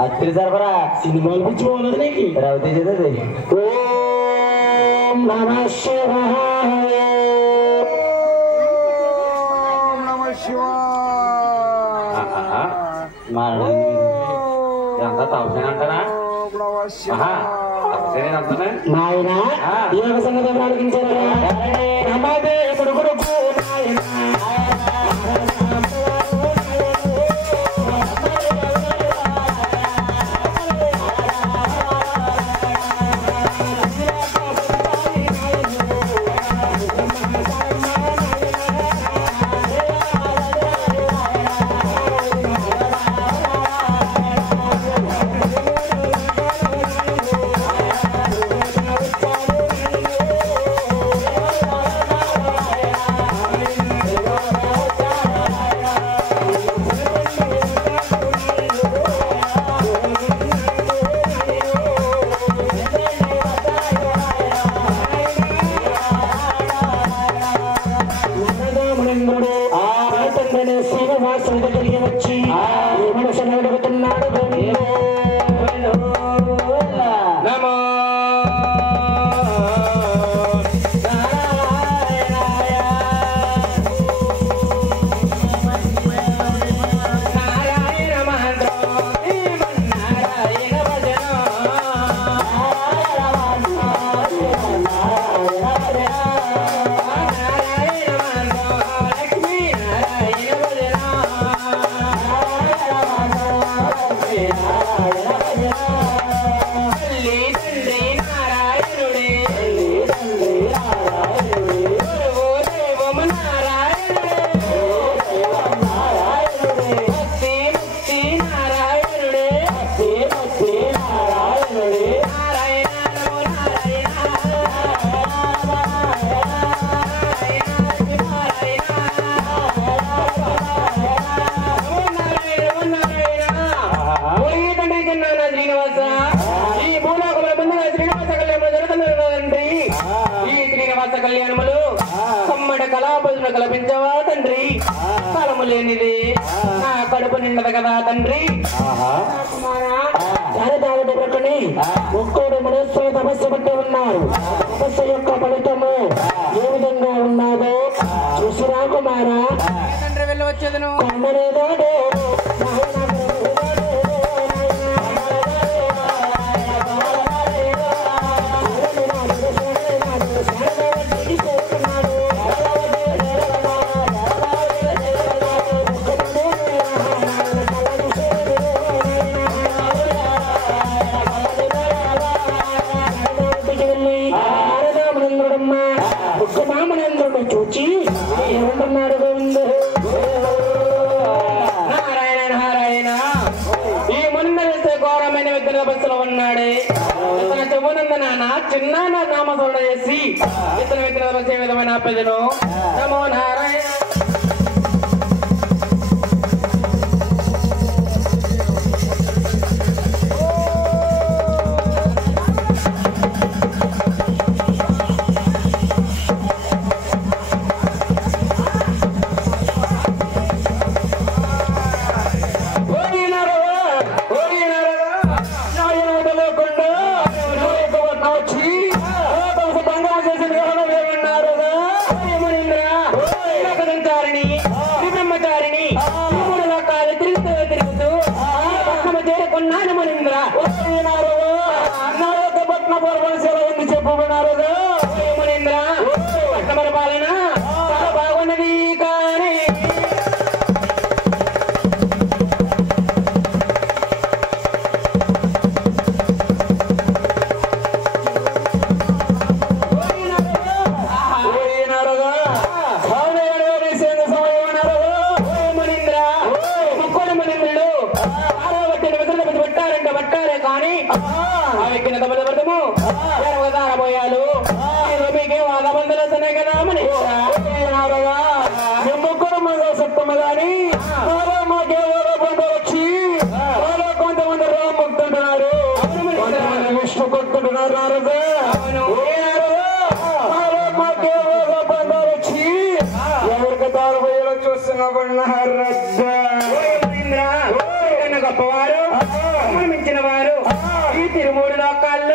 అత్రి సరఫరా సినిమాలు పిచ్చి బాగున్నది నీకు రవితే చదివి ఓం నమః శివాయ ఓం నమః శివాయ ఎంత తప్పేనంటారా నాయన యోగ సంగతి అడిగించారా నమాదే కొడుకు నాయన కల్పించవా తండ్రి కాలము లేనిది నా కడుపు నిండదు కదా తండ్రి ప్రక్కని ఒక్కోడు మనస్సు తపస్సు బట్టి ఉన్నారు తపస్సు యొక్క ఫలితము ఏ విధంగా ఉన్నాదో చూసిరా కుమారా తండ్రి వెళ్ళి వచ్చేదను కొండలేదో చూచి ఏమంటున్నాడు నారాయణ నారాయణ ఈ మొన్న వేస్తే ఘోరమైన విద్య బస్సులో ఉన్నాడే ఇతను చెవునందు నాన్న చిన్న నామసోడ చేసి ఇతను విగ్రహ బస్సు ఏ విధమైన పెదను నమో నారాయణ గొప్పవారు మించిన వారు ఈ తిరుమూడు లోకాల్లో